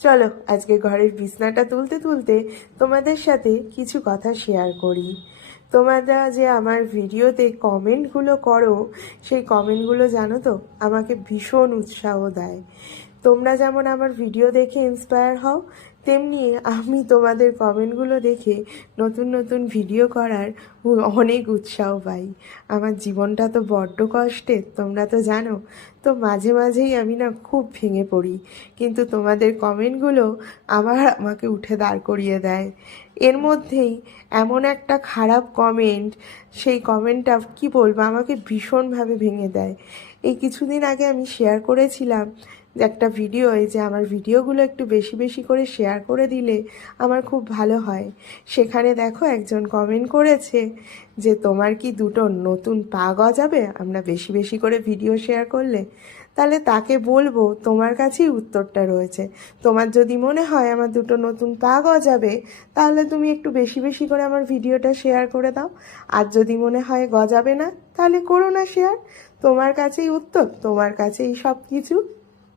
চলো, আজকে ঘরের বিছনাটা তুলতে তুলতে তোমাদের সাথে কিছু কথা শেয়ার করি। তোমরা যে আমার ভিডিওতে কমেন্টগুলো করো, সেই কমেন্টগুলো জানো তো, আমাকে ভীষণ উৎসাহ দেয়। তোমরা যেমন আমার ভিডিও দেখে ইন্সপায়ার হও তেমনি আমি তোমাদের কমেন্টগুলো দেখে নতুন নতুন ভিডিও করার অনেক উৎসাহ পাই। আমার জীবনটা তো বড্ড কষ্টের, তোমরা তো জানো। তো মাঝে মাঝেই আমি না খুব ভেঙে পড়ি। কিন্তু তোমাদের কমেন্টগুলো আবার আমাকে উঠে দাঁড় করিয়ে দেয়। এর মধ্যেই এমন একটা খারাপ কমেন্ট, সেই কমেন্টটা কি বলব, আমাকে ভীষণভাবে ভেঙে দেয়। এই কিছুদিন আগে আমি শেয়ার করেছিলাম যে একটা ভিডিও এই যে আমার ভিডিওগুলো একটু বেশি বেশি করে শেয়ার করে দিলে আমার খুব ভালো হয়। সেখানে দেখো একজন কমেন্ট করেছে যে, তোমার কি দুটো নতুন পা গজাবে? আমরা বেশি বেশি করে ভিডিও শেয়ার করলে? তাহলে তাকে বলব, তোমার কাছেই উত্তরটা রয়েছে। তোমার যদি মনে হয় আমার দুটো নতুন পা গজাবে, তাহলে তুমি একটু বেশি বেশি করে আমার ভিডিওটা শেয়ার করে দাও। আর যদি মনে হয় গজাবে না, তাহলে করো না শেয়ার তোমার কাছেই উত্তর, তোমার কাছেই সব কিছু